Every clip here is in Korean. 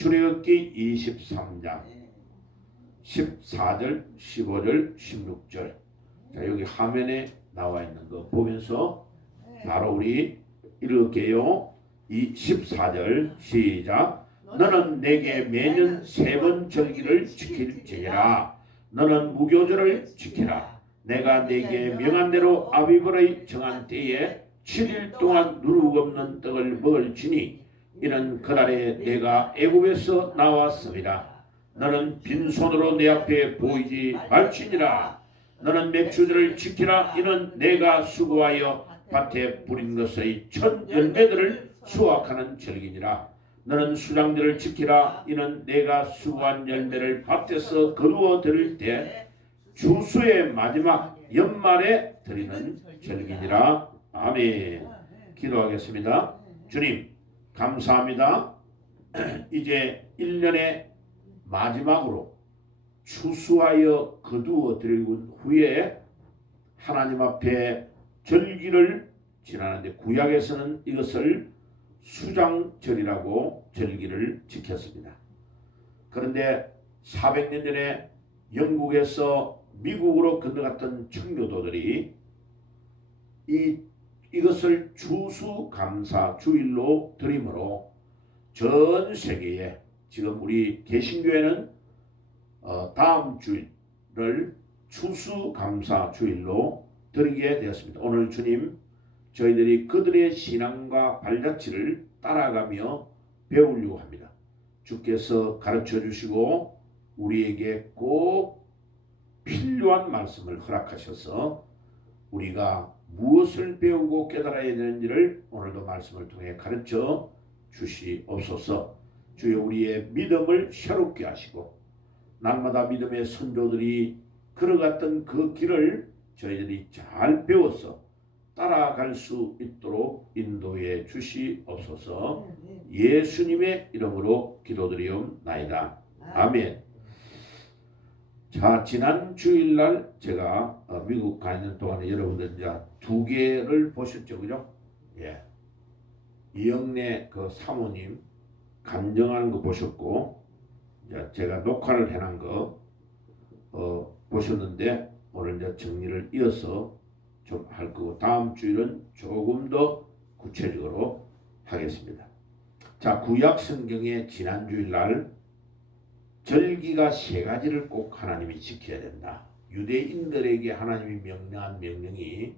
출애굽기 23장 14절, 15절, 16절. 자, 여기 화면에 나와 있는 거 보면서 바로 우리 읽을게요. 이 14절 시작. 너는 내게 매년 3번 절기를 지킬지니라. 너는 무교절을 지키라. 내가 내게 명한 대로 아비벌의 정한 때에 7일 동안 누룩 없는 떡을 먹을지니 이는 그날에 내가 애굽에서 나왔습니다. 너는 빈손으로 내 앞에 보이지 말지니라. 너는 맥주절을 지키라. 이는 내가 수고하여 밭에 뿌린 것의 첫 열매들을 수확하는 절기니라. 너는 수장절을 지키라. 이는 내가 수고한 열매를 밭에서 거두어 드릴 때 추수의 마지막 연말에 드리는 절기니라. 아멘. 기도하겠습니다. 주님 감사합니다. 이제 1년의 마지막으로 추수하여 거두어 드리고 후에 하나님 앞에 절기를 지나는데 구약에서는 이것을 수장절이라고 절기를 지켰습니다. 그런데 400년 전에 영국에서 미국으로 건너갔던 청교도들이 이것을 추수감사주일로 드림으로 전 세계에 지금 우리 개신교회는 다음 주일을 추수감사주일로 드리게 되었습니다. 오늘 주님 저희들이 그들의 신앙과 발자취를 따라가며 배우려고 합니다. 주께서 가르쳐 주시고 우리에게 꼭 필요한 말씀을 허락하셔서 우리가 무엇을 배우고 깨달아야 되는지를 오늘도 말씀을 통해 가르쳐 주시옵소서. 주여 우리의 믿음을 새롭게 하시고 날마다 믿음의 선조들이 걸어갔던 그 길을 저희들이 잘 배워서 따라갈 수 있도록 인도해 주시옵소서. 예수님의 이름으로 기도드리옵나이다. 아멘. 자, 지난 주일날 제가 미국 가 있는 동안에 여러분들 이제 2개를 보셨죠, 그죠? 예. 이영래 그 사모님 감정하는 거 보셨고, 이제 제가 녹화를 해놓은 거 보셨는데 오늘 이제 정리를 이어서 좀 할 거고 다음 주일은 조금 더 구체적으로 하겠습니다. 자, 구약 성경의 지난 주일날 절기가 3가지를 꼭 하나님이 지켜야 된다. 유대인들에게 하나님이 명령한 명령이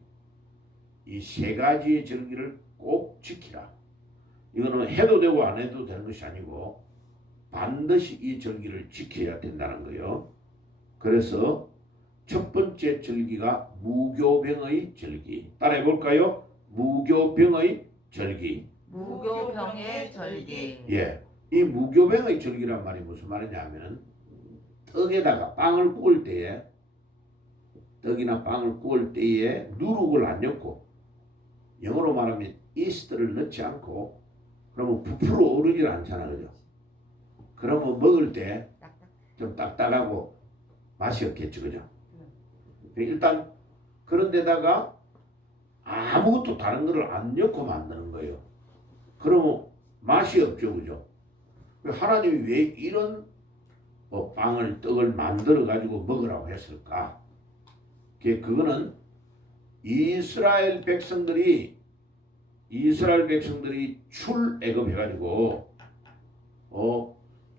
이 3가지의 절기를 꼭 지키라. 이거는 해도 되고 안 해도 되는 것이 아니고 반드시 이 절기를 지켜야 된다는 거예요. 그래서 첫 번째 절기가 무교병의 절기. 따라해 볼까요? 무교병의 절기. 무교병의 절기. 예. 이 무교병의 절기란 말이 무슨 말이냐면 떡에다가 빵을 구울 때에 떡이나 빵을 구울 때에 누룩을 안 넣고 영어로 말하면 이스트를 넣지 않고 그러면 부풀어 오르질 않잖아, 그죠? 그러면 먹을 때 좀 딱딱하고 맛이 없겠죠, 그죠? 일단 그런 데다가 아무것도 다른 거를 안 넣고 만드는 거예요. 그러면 맛이 없죠, 그죠? 하나님이 왜 이런 빵을 떡을 만들어 가지고 먹으라고 했을까? 그거는 이스라엘 백성들이 출애굽해 가지고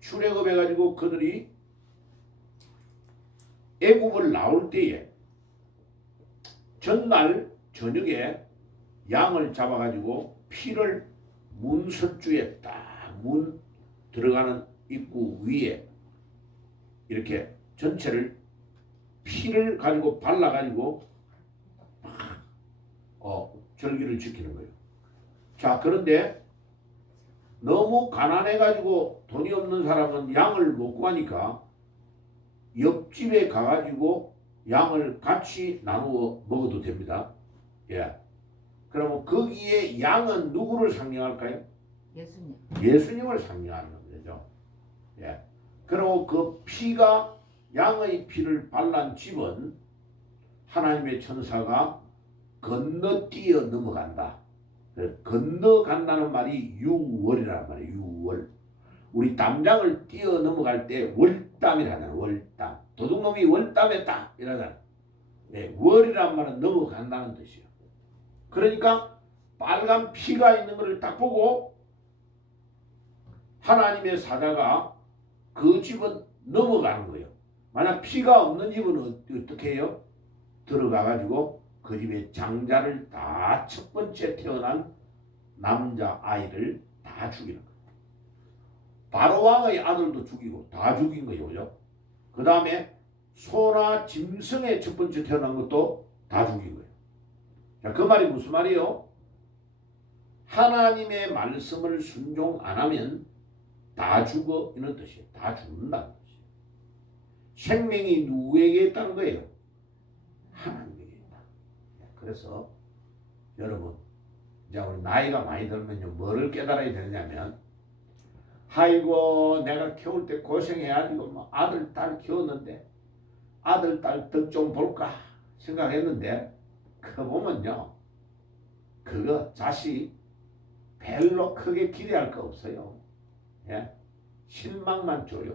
출애굽해 가지고 그들이 애굽을 나올 때에 전날 저녁에 양을 잡아 가지고 피를 문석주에 딱 문 들어가는 입구 위에 이렇게 전체를 피를 가지고 발라 가지고 절기를 지키는 거예요. 자, 그런데 너무 가난해 가지고 돈이 없는 사람은 양을 못 구하니까 옆집에 가가지고 양을 같이 나누어 먹어도 됩니다. 예. 그러면 거기에 양은 누구를 상징할까요? 예수님. 예수님을 상징하는 거죠. 예. 그리고 그 피가 양의 피를 발란 집은 하나님의 천사가 건너뛰어 넘어간다. 건너간다는 말이 유월이란 말이에요. 유월. 우리 담장을 뛰어 넘어갈 때 월담이라잖아. 월담. 도둑놈이 월담했다 이러잖아. 네, 월이란 말은 넘어간다는 뜻이에요. 그러니까 빨간 피가 있는 것을 딱 보고 하나님의 사자가 그 집은 넘어가는 거예요. 만약 피가 없는 집은 어떻게 해요? 들어가가지고 그 집의 장자를 다 첫 번째 태어난 남자 아이를 다 죽이는 거예요. 바로왕의 아들도 죽이고 다 죽인 거예요. 그죠? 그 다음에 소나 짐승의 첫 번째 태어난 것도 다 죽인 거예요. 자, 그 말이 무슨 말이에요? 하나님의 말씀을 순종 안 하면 다 죽어 이런 뜻이에요. 다 죽는다는 뜻이에요. 생명이 누구에게 있다는 거예요? 하나님에게 있다. 그래서 여러분 이제 우리 나이가 많이 들면요 뭐를 깨달아야 되느냐면 아이고 내가 키울 때 고생해가지고 뭐 아들 딸 키웠는데 아들 딸 덕 좀 볼까 생각했는데 그거 보면요 그거 자식 별로 크게 기대할 거 없어요. 예? 실망만 줘요.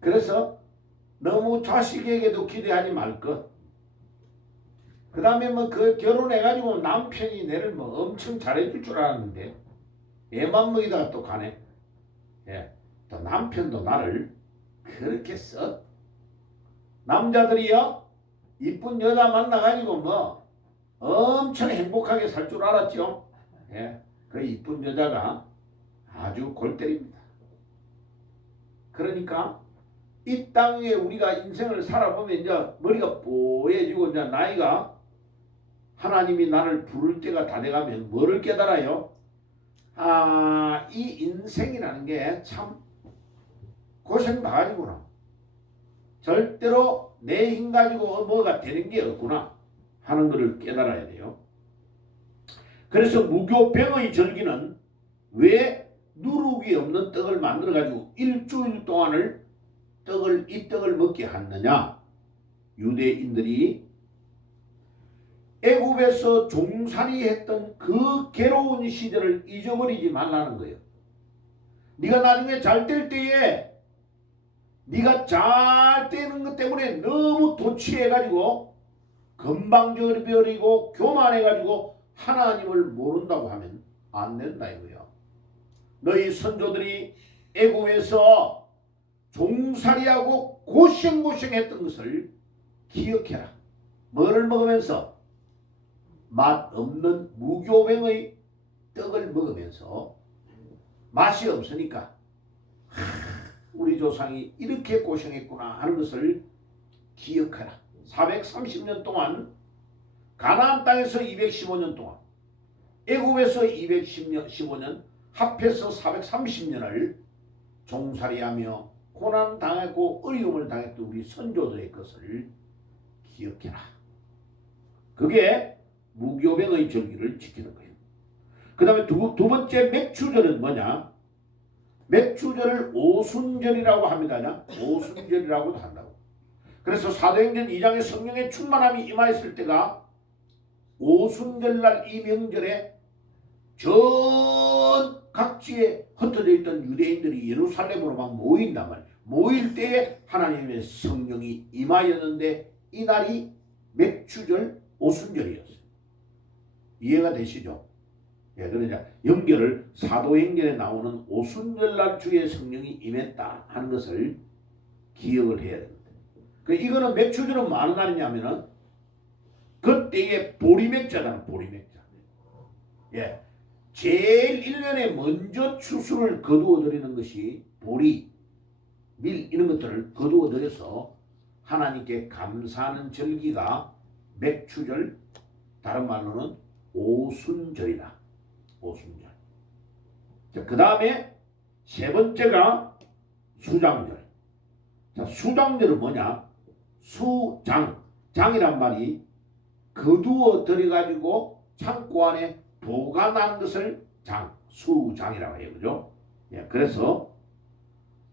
그래서 너무 자식에게도 기대하지 말 것. 그 다음에 뭐 그 결혼해가지고 남편이 내를 뭐 엄청 잘해줄 줄 알았는데 애만 먹이다가 또 가네. 예. 또 남편도 나를 그렇게 써. 남자들이요 이쁜 여자 만나가지고 뭐 엄청 행복하게 살 줄 알았죠. 예. 그 이쁜 여자가 아주 골 때립니다. 그러니까 이 땅에 우리가 인생을 살아보면 이제 머리가 뽀얘지고 이제 나이가 하나님이 나를 부를 때가 다 돼가면 뭐를 깨달아요? 아, 이 인생이라는 게 참 고생 바가지구나. 절대로 내 힘 가지고 뭐가 되는 게 없구나 하는 것을 깨달아야 돼요. 그래서 무교병의 절기는 왜 누룩이 없는 떡을 만들어 가지고 일주일 동안을 이 떡을 먹게 하느냐? 유대인들이 애굽에서 종살이 했던 그 괴로운 시절을 잊어버리지 말라는 거예요. 네가 나중에 잘 될 때에 네가 잘 되는 것 때문에 너무 도취해가지고 건방져버리고 교만해가지고 하나님을 모른다고 하면 안 된다 이거야. 너희 선조들이 애굽에서 종살이하고 고생했던 것을 기억해라. 뭐를 먹으면서? 맛없는 무교병의 떡을 먹으면서 맛이 없으니까 우리 조상이 이렇게 고생했구나 하는 것을 기억하라. 430년 동안 가나안 땅에서 215년 동안 애굽에서 215년 합해서 430년을 종살이하며 고난당했고 어려움을 당했던 우리 선조들의 것을 기억해라. 그게 무교병의 절기를 지키는 거예요. 그 다음에 두 번째 맥추절은 뭐냐? 맥추절을 오순절이라고 합니다. 오순절이라고도 한다고. 그래서 사도행전 2장의 성령의 충만함이 임하였을 때가 오순절날 이 명절에 전 각지에 흩어져 있던 유대인들이 예루살렘으로 막 모인단 말이에요. 모일 때에 하나님의 성령이 임하였는데 이 날이 맥추절 오순절이었어요. 이해가 되시죠? 예, 그러니까 연결을 사도행전에 나오는 오순절날 주의 성령이 임했다 하는 것을 기억을 해야 됩니다. 그 이거는 맥추절은 뭐 하는 날이냐면은 그때의 보리맥자잖아. 보리맥자. 예, 제일 1년에 먼저 추수를 거두어 드리는 것이 보리, 밀 이런 것들을 거두어 들여서 하나님께 감사하는 절기가 맥추절, 다른 말로는 오순절이다. 오순절. 그 다음에 세 번째가 수장절. 자, 수장절은 뭐냐? 수장. 장이란 말이 거두어 들여가지고 창고 안에 보관한 것을 장, 수장이라고 해요. 그죠? 예, 그래서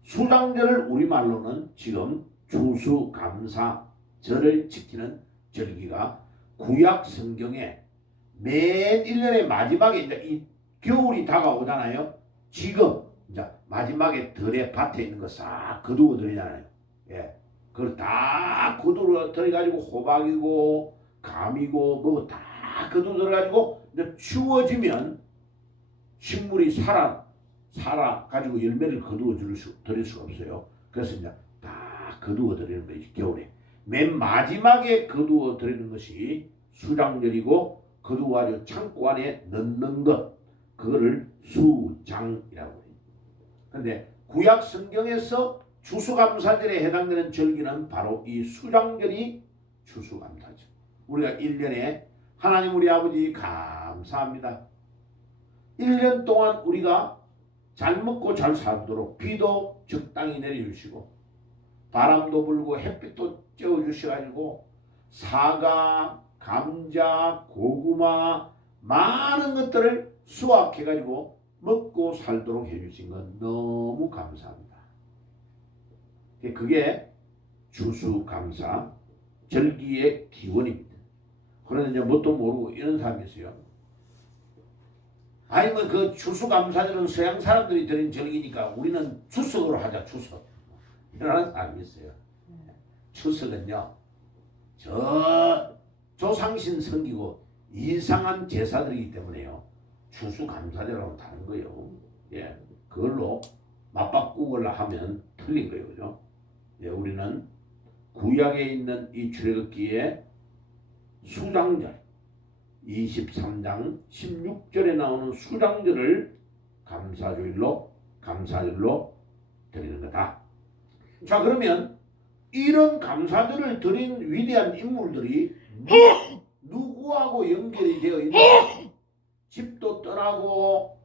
수장절을 우리말로는 지금 추수감사절을 지키는 절기가 구약 성경에 맨 1년의 마지막에 이제 이 겨울이 다가오잖아요. 지금 이제 마지막에 들에 밭에 있는 거 싹 거두어 들이잖아요. 예, 그걸 다 거두어 들여가지고 호박이고 감이고 뭐 다 거두어 들어가지고 이제 추워지면 식물이 살아 가지고 열매를 거두어 드릴 수가 없어요. 그래서 이제 다 거두어 드리는 거예요. 겨울에 맨 마지막에 거두어 드리는 것이 수장절이고 거두어 가지고 창고 안에 넣는 것, 그거를 수장이라고 해요. 근데 구약 성경에서 추수감사절에 해당되는 절기는 바로 이 수장절이 추수감사절. 우리가 1년에 하나님 우리 아버지 감사합니다. 1년 동안 우리가 잘 먹고 잘 살도록 비도 적당히 내려주시고 바람도 불고 햇빛도 쬐어주셔가지고 사과, 감자, 고구마 많은 것들을 수확해가지고 먹고 살도록 해주신 건 너무 감사합니다. 그게 추수감사 절기의 기원입니다. 그런데 이제 뭣도 모르고 이런 사람이 있어요. 아니면 그 추수감사절은 서양 사람들이 드린 절기니까 우리는 추석으로 하자. 추석. 이런 사람이 있어요. 추석은요, 저 조상신 섬기고 이상한 제사들이기 때문에요. 추수감사절하고는 다른 거예요. 예, 그걸로 맞바꾸고 하면 틀린 거예요, 그죠? 예, 우리는 구약에 있는 이 출애굽기에 수장절 23장 16절에 나오는 수장절을 감사절로 드리는 거다. 자, 그러면 이런 감사절을 드린 위대한 인물들이 누구하고 연결이 되어 있는, 집도 떠나고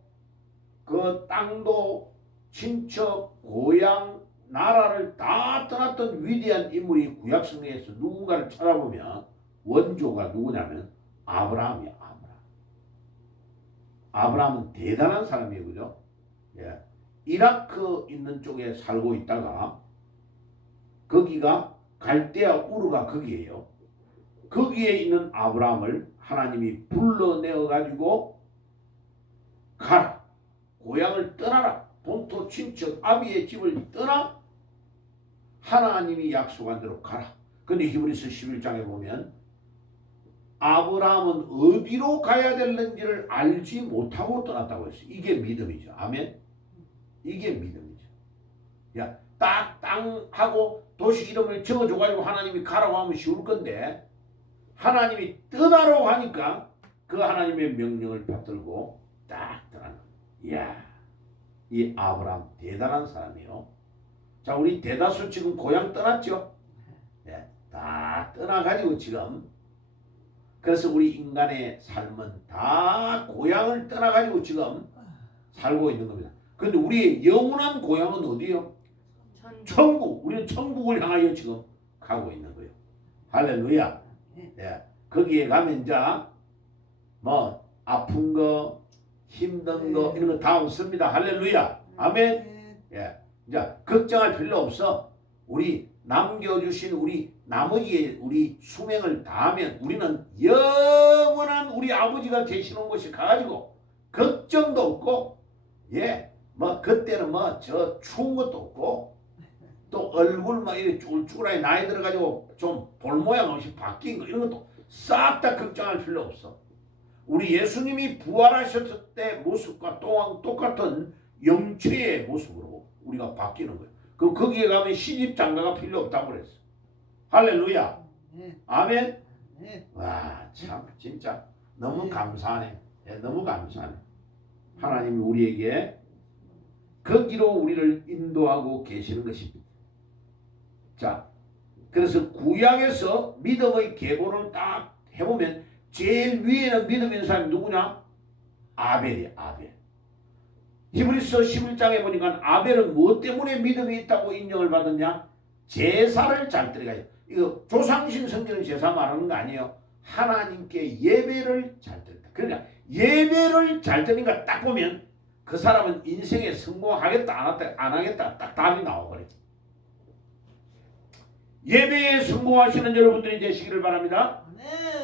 그 땅도 친척 고향 나라를 다 떠났던 위대한 인물이 구약 성경에서 누군가를 찾아보면 원조가 누구냐면 아브라함이야. 아브라함은 대단한 사람이에요, 그죠? 예. 이라크 있는 쪽에 살고 있다가 거기가 갈대아 우르가 거기에요. 거기에 있는 아브라함을 하나님이 불러내어 가지고 가라, 고향을 떠나라, 본토 친척 아비의 집을 떠나 하나님이 약속한 대로 가라. 근데 히브리서 11장에 보면 아브라함은 어디로 가야 되는지를 알지 못하고 떠났다고 했어요. 이게 믿음이죠. 아멘. 이게 믿음이죠. 야, 딱 땅하고 도시 이름을 적어줘가지고 하나님이 가라고 하면 쉬울 건데 하나님이 떠나라고 하니까 그 하나님의 명령을 받들고 딱 떠나는 거예요. 이야, 이 아브라함 대단한 사람이에요. 자, 우리 대다수 지금 고향 떠났죠? 네, 다 떠나가지고 지금, 그래서 우리 인간의 삶은 다 고향을 떠나가지고 지금 살고 있는 겁니다. 그런데 우리의 영원한 고향은 어디요? 천국. 우리는 천국을 향하여 지금 가고 있는 거예요. 할렐루야. 예. 거기에 가면 이제 뭐 아픈 거, 힘든 거 이런 거 다 없습니다. 할렐루야. 아멘. 예. 이제 걱정할 필요 없어. 우리 남겨주신 우리 나머지의 우리 수명을 다하면 우리는 영원한 우리 아버지가 계시는 곳에 가가지고 걱정도 없고, 예, 뭐 그때는 뭐 저 추운 것도 없고 또 얼굴 막 이렇게 쭈글쭈글하게 나이 들어가지고 좀 볼 모양 없이 바뀐 거 이런 것도 싹 다 걱정할 필요 없어. 우리 예수님이 부활하셨을 때 모습과 똑같은 영체의 모습으로 우리가 바뀌는 거예요. 그럼 거기에 가면 시집 장가가 필요 없다고 그랬어. 할렐루야. 아멘. 와, 참 진짜 너무 감사하네. 예, 너무 감사하네. 하나님이 우리에게 거기로 우리를 인도하고 계시는 것입니다. 자, 그래서 구약에서 믿음의 계보를 딱 해보면 제일 위에는 믿음 있는 사람이 누구냐? 아벨이야. 아벨. 히브리서 11장에 보니까 아벨은 무엇 때문에 믿음이 있다고 인정을 받았냐? 제사를 잘 드려가지고. 이거 조상신 성전의 제사 말하는 거 아니에요. 하나님께 예배를 잘 드린다. 그러니까 예배를 잘 드리니까 딱 보면 그 사람은 인생에 성공하겠다 안 하겠다 딱 답이 나와버려. 예배에 성공하시는 여러분들이 되시기를 바랍니다.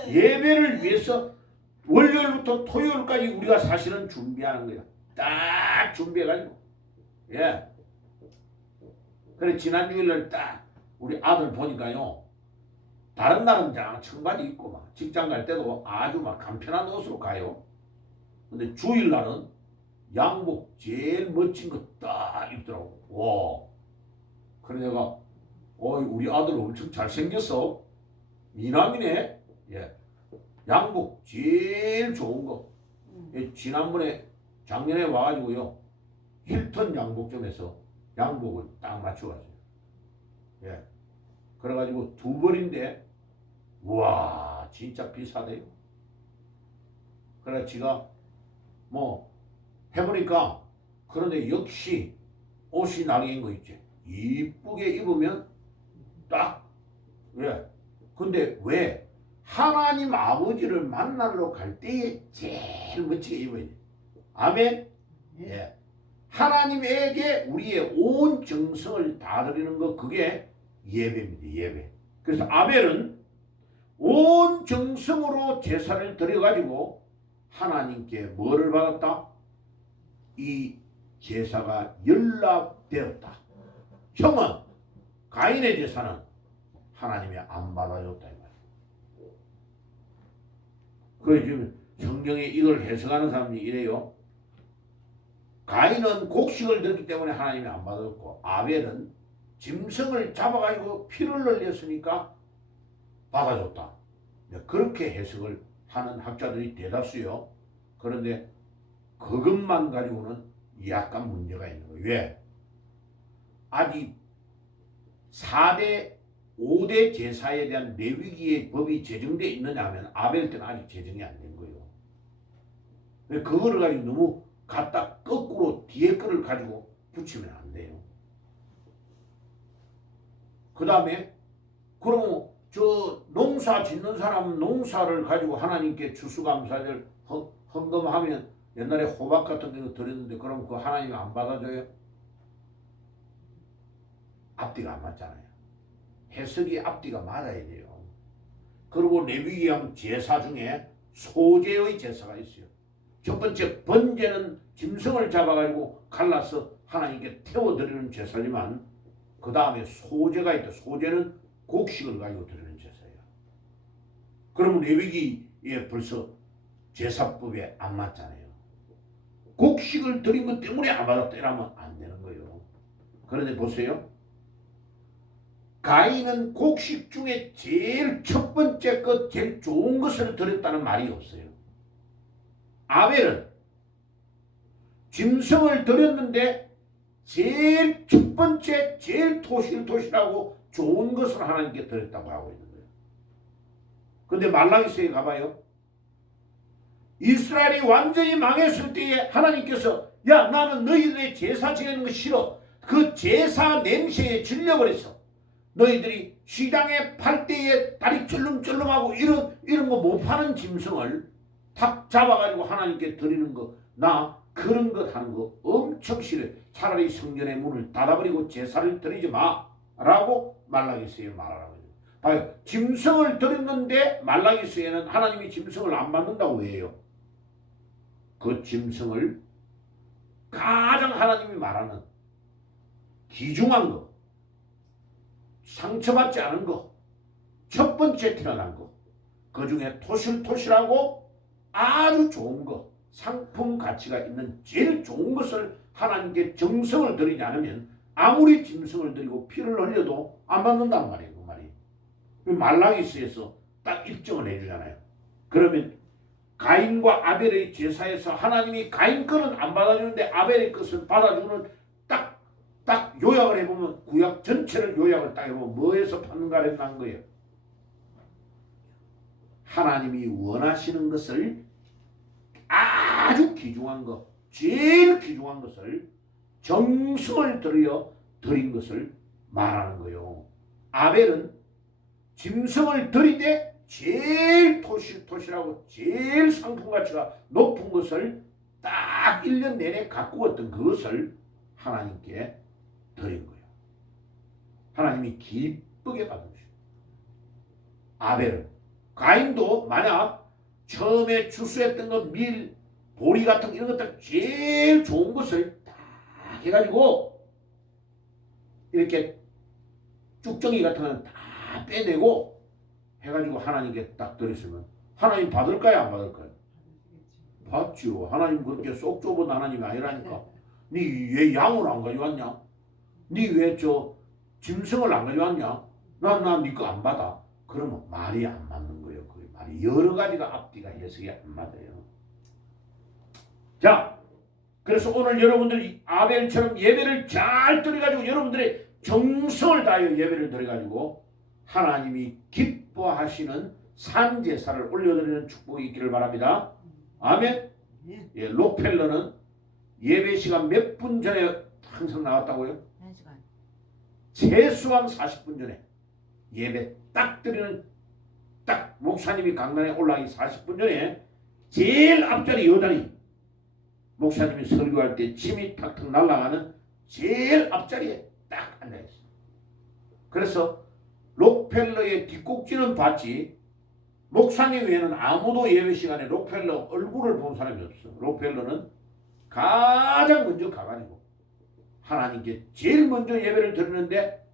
예배를 위해서 월요일부터 토요일까지 우리가 사실은 준비하는 거야. 딱 준비해가지고 예. 그래 지난 주일날 딱 우리 아들 보니까요. 다른 날은 그냥 청바지 입고 막 직장 갈 때도 아주 막 간편한 옷으로 가요. 근데 주일날은 양복 제일 멋진 거 딱 입더라고. 와. 그래 내가 우리 아들 엄청 잘생겼어. 미남이네. 예. 양복 제일 좋은 거. 예, 지난번에 작년에 와가지고요. 힐튼 양복점에서 양복을 딱 맞춰왔어요. 예. 그래가지고 두 벌인데 우와 진짜 비싸대요. 그래 지가 뭐 해보니까 그런데 역시 옷이 낙인 거 있지. 이쁘게 입으면 딱 예. 근데 왜 하나님 아버지를 만나러 갈 때에 제일 멋지게 입어야 돼. 아멘. 예. 하나님에게 우리의 온 정성을 다 드리는 거 그게 예배입니다. 예배. 그래서 아벨은 온 정성으로 제사를 드려가지고 하나님께 뭐를 받았다? 이 제사가 연락되었다. 형은 가인의 제사는 하나님이 안 받아줬다 이 말이야. 그래 지금 성경에 이걸 해석하는 사람이 이래요. 가인은 곡식을 드렸기 때문에 하나님이 안 받았고 아벨은 짐승을 잡아가지고 피를 흘렸으니까 받아줬다. 그렇게 해석을 하는 학자들이 대다수요. 그런데 그것만 가지고는 약간 문제가 있는 거예요. 왜? 아직 4대, 5대 제사에 대한 레위기의 법이 제정되어 있느냐 하면 아벨 때는 아직 제정이 안 된 거예요. 그거를 가지고 너무 갖다 거꾸로 뒤에 거를 가지고 붙이면 안 돼요. 그 다음에 그러면 저 농사 짓는 사람 농사를 가지고 하나님께 추수감사절 헌금하면 옛날에 호박 같은 거 드렸는데 그럼 그 하나님이 안 받아줘요? 앞뒤가 안 맞잖아요. 해석이 앞뒤가 맞아야 돼요. 그리고 레위기형 제사 중에 소제의 제사가 있어요. 첫 번째 번제는 짐승을 잡아가지고 갈라서 하나님께 태워드리는 제사지만 그 다음에 소제가 있다. 소제는 곡식을 가지고 드리는 제사예요. 그러면 레위기에 벌써 제사법에 안 맞잖아요. 곡식을 드린 것 때문에 안 받았다 이러면 안 되는 거예요. 그런데 보세요. 가인은 곡식 중에 제일 첫 번째 것 제일 좋은 것을 드렸다는 말이 없어요. 아벨은 짐승을 드렸는데 제일 첫 번째 제일 토실토실하고 좋은 것을 하나님께 드렸다고 하고 있는 거예요. 근데 말라기서에 가봐요. 이스라엘이 완전히 망했을 때에 하나님께서 야 나는 너희들의 제사 지내는 거 싫어. 그 제사 냄새에 질려버렸어. 너희들이 시장에 팔 때에 다리 쩔름쩔름하고 이런 거 못 파는 짐승을 탁 잡아가지고 하나님께 드리는 거 나 그런 것 하는 거 엄청 싫어요. 차라리 성전의 문을 닫아버리고 제사를 드리지 마라고 말라기서에 말하라고 해요. 봐요. 짐승을 드렸는데 말라기서에는 하나님이 짐승을 안 받는다고 해요. 그 짐승을 가장 하나님이 말하는 귀중한 거, 상처받지 않은 거, 첫 번째 태어난 거, 그 중에 토실토실하고 아주 좋은 거, 상품 가치가 있는 제일 좋은 것을 하나님께 정성을 드리지 않으면 아무리 짐승을 드리고 피를 흘려도 안 받는단 말이에요. 그 말이. 말라기서에서 딱 입증을 해주잖아요. 그러면 가인과 아벨의 제사에서 하나님이 가인 것은 안 받아주는데 아벨의 것을 받아주는 딱 요약을 해보면 구약 전체를 요약을 딱 해보면 뭐에서 판가를 난 거예요. 하나님이 원하시는 것을 아주 귀중한 것, 제일 귀중한 것을 정성을 들여 드린 것을 말하는 거예요. 아벨은 짐승을 드리되 제일 토실토실하고 제일 상품 가치가 높은 것을 딱 1년 내내 갖고 왔던 그것을 하나님께 드린 거예요. 하나님이 기쁘게 받으시고 아벨은 가인도 만약 처음에 추수했던 것 밀, 보리 같은 이런 것들 제일 좋은 것을 딱 해가지고 이렇게 쭉정이 같은 거는 다 빼내고 해가지고 하나님께 딱 드렸으면 하나님 받을까요 안 받을까요? 받지요. 하나님 그렇게 쏙 좁은 하나님이 아니라니까. 니 왜 양을 안 가져왔냐? 니 왜 저 짐승을 안 가져왔냐? 난 니 거 안 받아. 그러면 말이 안 맞는 거예요. 그 말이 여러 가지가 앞뒤가 해석이 안 맞아요. 자, 그래서 오늘 여러분들 아벨처럼 예배를 잘 드려가지고 여러분들의 정성을 다하여 예배를 드려가지고 하나님이 기뻐하시는 산제사를 올려드리는 축복이 있기를 바랍니다. 아멘. 예, 록펠러는 예배 시간 몇 분 전에 항상 나왔다고요? 1시간. 최소한 40분 전에 예배 딱 드리는 딱 목사님이 강단에 올라가기 40분 전에 제일 앞자리 여단이 목사님이 설교할 때 침이 탁탁 날아가는 제일 앞자리에 딱 앉아있어요. 그래서 록펠러의 뒷꼭지는 봤지 목사님 외에는 아무도 예배 시간에 록펠러 얼굴을 본 사람이 없어. 록펠러는 가장 먼저 가가지고 하나님께 제일 먼저 예배를 드리는데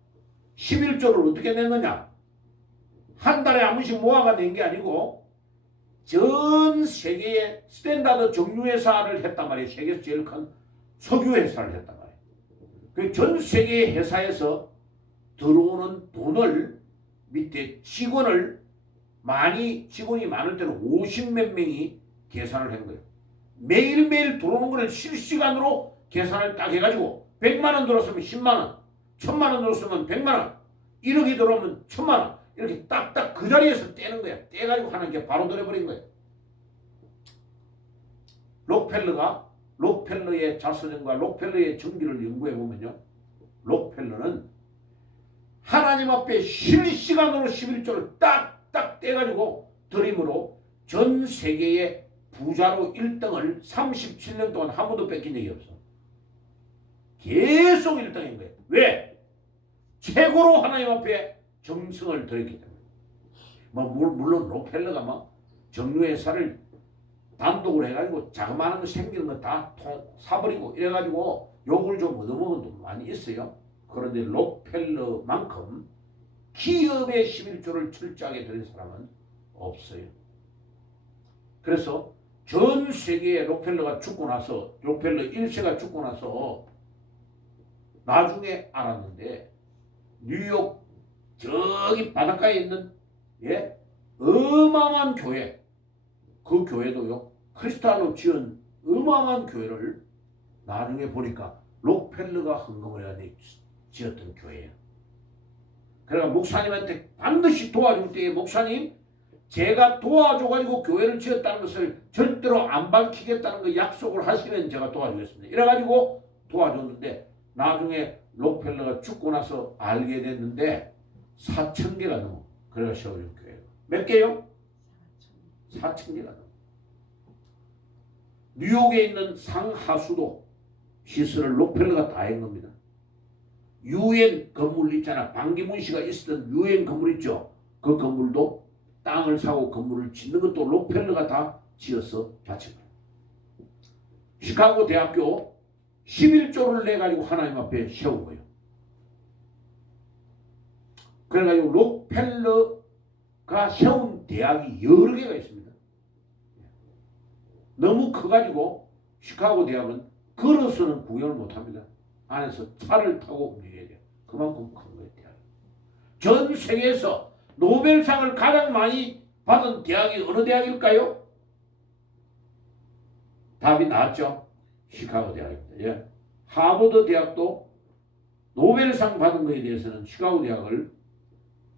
11조를 어떻게 냈느냐? 한 달에 한 번씩 모아가 낸 게 아니고 전 세계의 스탠다드 정유회사를 했단 말이에요. 세계에서 제일 큰 석유회사를 했단 말이에요. 그 전 세계의 회사에서 들어오는 돈을 밑에 직원이 많을 때는 50몇 명이 계산을 한 거예요. 매일매일 들어오는 거를 실시간으로 계산을 딱 해가지고 100만 원 들었으면 10만 원, 1000만 원 들었으면 100만 원, 1억이 들어오면 1000만 원 이렇게 딱딱 그 자리에서 떼는 거야. 떼가지고 하는 게 바로 들어버린 거예요. 록펠러의 자서전과 록펠러의 전기를 연구해 보면요. 록펠러는 하나님 앞에 실시간으로 11조를 딱딱 떼가지고 드림으로 전 세계의 부자로 1등을 37년 동안 한 번도 뺏긴 적이 없어. 계속 1등인 거예요. 왜? 최고로 하나님 앞에 정성을 들였기 때문에. 물론 록펠러가 정유회사를 단독으로 해가지고 자그마한 거 생기는 거 다 사버리고 이래가지고 욕을 좀 얻어먹은 돈 많이 있어요. 그런데 록펠러만큼 기업의 11조를 철저하게 드린 사람은 없어요. 그래서 전 세계에 록펠러가 죽고 나서 록펠러 1세가 죽고 나서 나중에 알았는데 뉴욕 저기 바닷가에 있는 어마어마한 교회 그 교회도요 크리스탈로 지은 어마어마한 교회를 나중에 보니까 록펠러가 헌금을 해 지었던 교회예요. 그러니까 목사님한테 반드시 도와줄 때에 목사님 제가 도와줘가지고 교회를 지었다는 것을 절대로 안 밝히겠다는 거 약속을 하시면 제가 도와주겠습니다. 이래가지고 도와줬는데 나중에 록펠러가 죽고 나서 알게 됐는데 4,000개가 넘어. 그래가 세워진 교회가. 몇 개요? 4,000개가 넘어. 뉴욕에 있는 상하수도 시설을 록펠러가 다 한 겁니다. 유엔 건물 있잖아. 반기문 씨가 있었던 유엔 건물 있죠. 그 건물도 땅을 사고 건물을 짓는 것도 록펠러가 다 지어서 바친 거예요. 시카고 대학교 11조를 내가지고 하나님 앞에 세운 거예요. 그래가지고 록펠러가 세운 대학이 여러 개가 있습니다. 너무 커가지고 시카고 대학은 걸어서는 구경을 못합니다. 안에서 차를 타고 움직여야 돼요. 그만큼 큰 거예요. 대학이. 전 세계에서 노벨상을 가장 많이 받은 대학이 어느 대학일까요? 답이 나왔죠. 시카고 대학입니다. 예. 하버드 대학도 노벨상 받은 것에 대해서는 시카고 대학을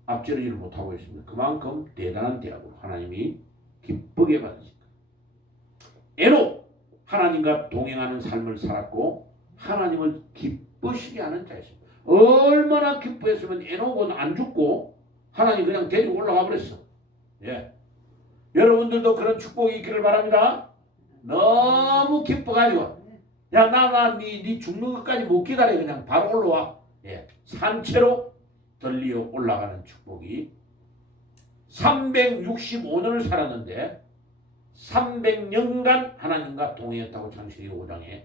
앞지르지를 못하고 있습니다. 그만큼 대단한 대학으로 하나님이 기쁘게 받으신 거예요. 에녹 하나님과 동행하는 삶을 살았고 하나님을 기쁘시게 하는 자였습니다. 얼마나 기뻐했으면 에녹은 안 죽고 하나님 그냥 데리고 올라가 버렸어. 예. 여러분들도 그런 축복이 있기를 바랍니다. 너무 기뻐가지고 네 죽는 것까지 못 기다려. 그냥 바로 올라와. 예. 산채로 들리어 올라가는 축복이 365년을 살았는데 300년간 하나님과 동행했다고 창세기 5장에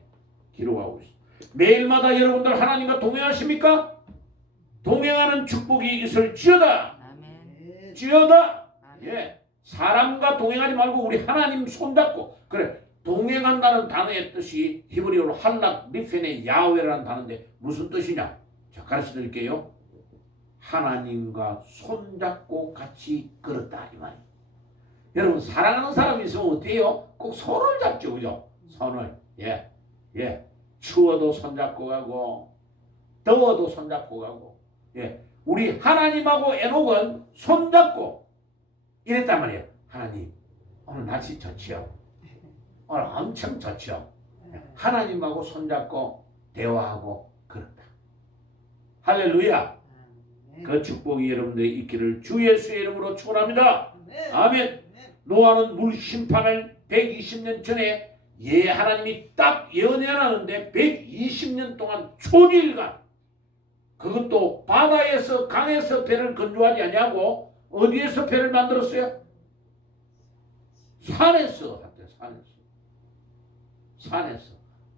기록하고 있습니다. 매일마다 여러분들 하나님과 동행하십니까? 동행하는 축복이 있을지어다. 아멘. 지어다. 아멘. 예, 사람과 동행하지 말고 우리 하나님 손잡고. 그래, 동행한다는 단어의 뜻이 히브리어로 할락 리펜의 야훼라는 단어인데 무슨 뜻이냐? 자, 가르쳐 드릴게요. 하나님과 손잡고 같이 걸었다 이 말이에요. 여러분, 사랑하는 사람이 있으면 어때요? 꼭 손을 잡죠, 그죠? 손을. 예, 예. 추워도 손잡고 가고 더워도 손잡고 가고. 예, 우리 하나님하고 에녹은 손잡고 이랬단 말이에요. 하나님, 오늘 날씨 좋지요? 오늘 엄청 좋지요? 하나님하고 손잡고 대화하고 그렇다. 할렐루야. 그 축복이 여러분들이 있기를 주 예수의 이름으로 축원합니다. 아멘. 노아는 물 심판을 120년 전에 하나님이 딱 예언하는데 120년 동안 초일간, 그것도 바다에서 강에서 배를 건조하지 아니하고 어디에서 배를 만들었어요? 산에서 한때 산에서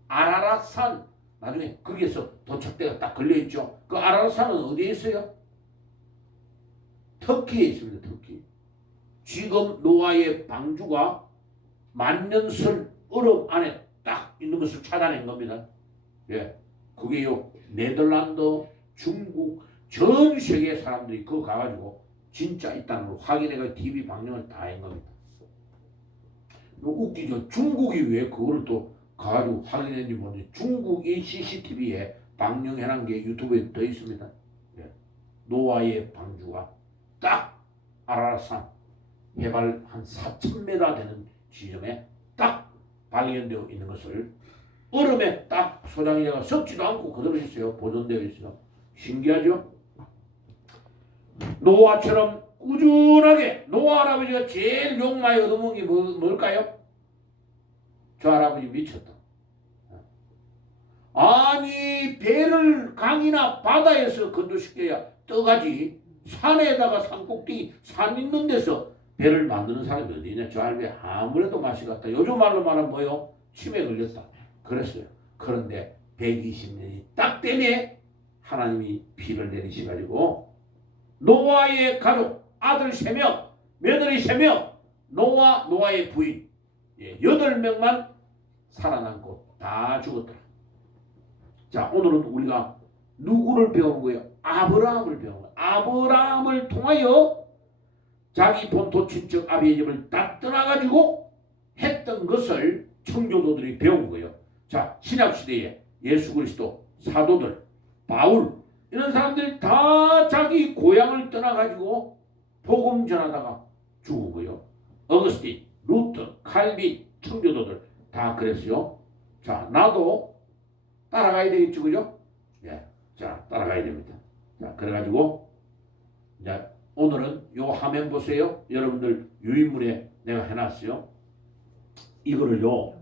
아라랏산. 나중에 거기에서 도착대가 딱 걸려있죠. 그 아라랏산은 어디에 있어요? 터키에 있습니다. 터키. 지금 노아의 방주가 만년설 얼음 안에 딱 있는 것을 찾아낸 겁니다. 예, 그게요 네덜란드, 중국, 전 세계 사람들이 그거 가가지고 진짜 있다는 걸 확인해가 TV 방영을 다 한 겁니다. 웃기죠. 중국이 왜 그거를 또 가가지고 확인했는지 모르는데 중국이 CCTV에 방영해놓은 게 유튜브에 떠 있습니다. 예. 노아의 방주가 딱 아라랏산 해발 한 4,000m 되는 지점에 딱 발견되어 있는 것을 얼음에 딱 소장이가 썩지도 않고 그대로 있어요. 보존되어 있어요. 신기하죠? 노아처럼 꾸준하게. 노아 할아버지가 제일 욕 많이 얻어먹은 게 뭘까요? 저 할아버지 미쳤다. 아니, 배를 강이나 바다에서 건조시켜야 떠가지 산에다가 산꼭대기 산 있는 데서 배를 만드는 사람이 어디 있냐? 저 할배 아무래도 맛이 같다. 요즘 말로 말하면 뭐요? 치매 걸렸다. 그랬어요. 그런데 120년이 딱 되네 하나님이 비를 내리셔가지고 노아의 가족 아들 3명, 며느리 3명, 노아의 부인 8명만 살아남고 다 죽었더라. 자, 오늘은 우리가 누구를 배우는 거예요? 아브라함을 배우는 거예요. 아브라함을 통하여 자기 본토 친척 아비의 집을 다 떠나가지고 했던 것을 청교도들이 배운 거예요. 자, 신약시대에 예수 그리스도, 사도들, 바울 이런 사람들이 다 자기 고향을 떠나가지고 복음 전하다가 죽은 거예요. 어거스틴, 루터, 칼빈, 청교도들 다 그랬어요. 자, 나도 따라가야 되겠죠, 그죠? 예, 자, 따라가야 됩니다. 자, 그래가지고 이제 오늘은 요 화면 보세요. 여러분들 유인물에 내가 해놨어요. 이거를요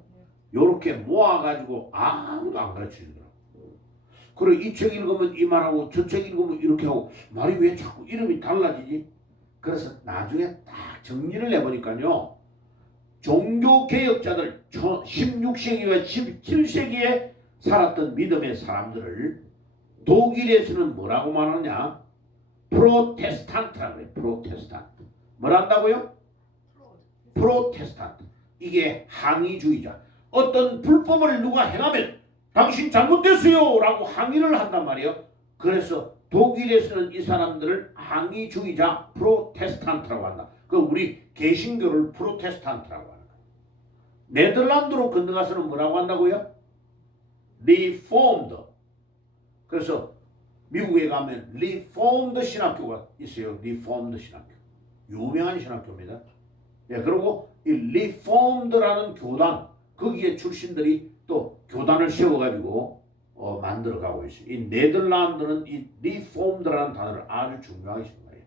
요렇게 모아가지고 아무도 안 가르치더라고. 그리고 이 책 읽으면 이 말하고 저 책 읽으면 이렇게 하고 말이 왜 자꾸 이름이 달라지지? 그래서 나중에 딱 정리를 해보니까요, 종교개혁자들 16세기와 17세기에 살았던 믿음의 사람들을 독일에서는 뭐라고 말하느냐? 프로테스탄트라고 해요. 프로테스탄트. 뭘 한다고요? 프로테스탄트. 이게 항의주의자. 어떤 불법을 누가 행하면 당신 잘못됐어요 라고 항의를 한단 말이에요. 그래서 독일에서는 이 사람들을 항의주의자 프로테스탄트라고 한다. 그 우리 개신교를 프로테스탄트라고 하는 거예요. 네덜란드로 건너가서는 뭐라고 한다고요? 리폼드. 그래서 미국에 가면 리폼드 신학교가 있어요. 리폼드 신학교. 유명한 신학교입니다. 예, 그리고 이 리폼드라는 교단, 거기에 출신들이 또 교단을 세워가지고 만들어가고 있어요. 이 네덜란드는 이 리폼드라는 단어를 아주 중요하게 쓴 거예요.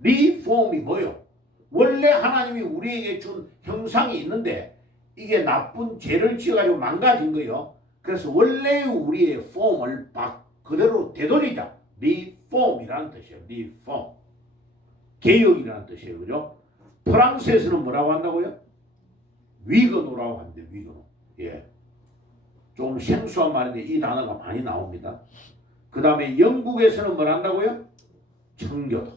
리폼이 뭐요? 원래 하나님이 우리에게 준 형상이 있는데 이게 나쁜 죄를 지어가지고 망가진 거예요. 그래서 원래 우리의 폼을 그대로 되돌리자. 리폼이라는 뜻이에요. 리폼. 개혁이라는 뜻이에요. 그죠? 프랑스에서는 뭐라고 한다고요? 위그노라고 합니다. 위그노. 예. 좀 생소한 말인데 이 단어가 많이 나옵니다. 그 다음에 영국에서는 뭘 한다고요? 청교도.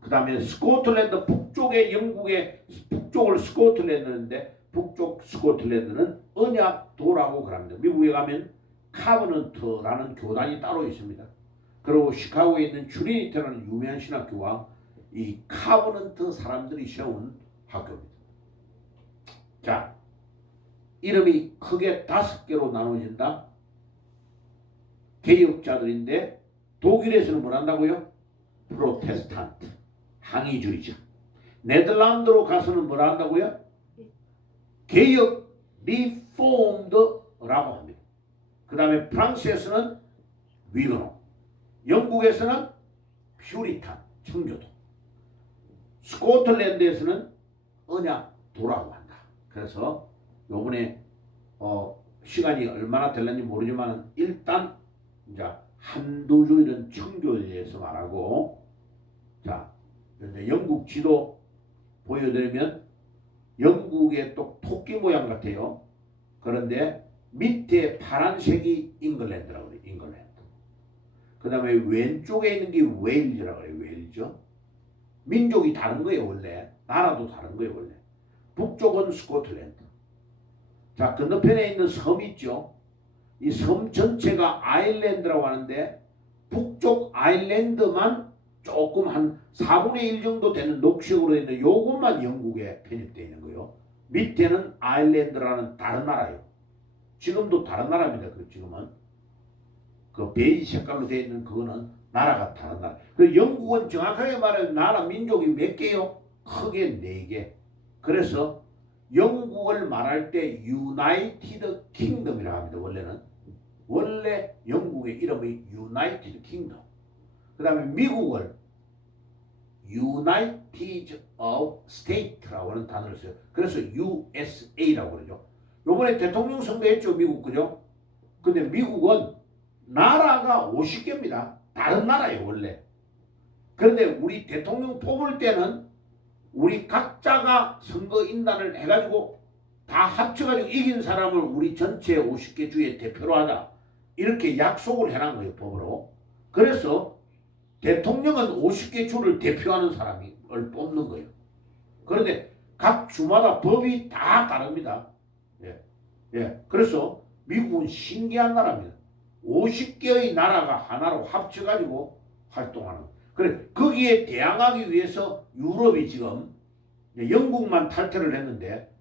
그 다음에 스코틀랜드 북쪽의 영국의 북쪽을 스코틀랜드인데 북쪽 스코틀랜드는 언약도라고 그럽니다. 미국에 가면 카버넌트라는 교단이 따로 있습니다. 그리고 시카고에 있는 트리니티라는 유명한 신학교와 이 카버넌트 사람들이 세운 학교입니다. 자, 이름이 크게 5개로 나눠진다. 개혁자들인데 독일에서는 뭘 한다고요? 프로테스탄트, 항의주의자. 네덜란드로 가서는 뭘 한다고요? 개혁, 리폼드라고 합니다. 그 다음에 프랑스에서는 위그노, 영국에서는 퓨리탄, 청교도, 스코틀랜드에서는 언약도라고 한다. 그래서 요번에 시간이 얼마나 될는지 모르지만 일단 이제 한두 주일은 청교에 대해서 말하고, 자 이제 영국 지도 보여드리면 영국의 또 토끼 모양 같아요. 그런데 밑에 파란색이 잉글랜드라고 그래요. 잉글랜드. 그 다음에 왼쪽에 있는 게 웨일즈라고 그래요. 웨일즈. 민족이 다른 거예요. 원래 나라도 다른 거예요. 원래 북쪽은 스코틀랜드. 자, 건너편에 있는 섬 있죠. 이 섬 전체가 아일랜드라고 하는데 북쪽 아일랜드만 조금 한 4분의 1 정도 되는 녹색으로 있는 요것만 영국에 편입되어 있는 거예요. 밑에는 아일랜드라는 다른 나라예요. 지금도 다른 나라입니다. 그 지금은 그 베이지 색깔로 되어 있는 그거는 나라가 다른 나라. 그 영국은 정확하게 말하면 나라 민족이 몇 개요? 크게 4개. 그래서 영국을 말할 때 유나이티드 킹덤이라고 합니다. 원래 영국의 이름이 유나이티드 킹덤. 그 다음에 미국을 United of States라고 하는 단어를 써요. 그래서 USA라고 그러죠. 요번에 대통령 선거했죠. 미국. 그죠? 근데 미국은 나라가 50개입니다. 다른 나라예요. 원래. 그런데 우리 대통령 뽑을 때는 우리 각자가 선거인단을 해가지고 다 합쳐가지고 이긴 사람을 우리 전체 50개 주의 대표로 하자. 이렇게 약속을 해놓은 거예요. 법으로. 그래서 대통령은 50개 주를 대표하는 사람을 뽑는 거예요. 그런데 각 주마다 법이 다 다릅니다. 예. 예. 그래서 미국은 신기한 나라입니다. 50개의 나라가 하나로 합쳐가지고 활동하는 거예요. 그래, 거기에 대항하기 위해서 유럽이 지금 영국만 탈퇴를 했는데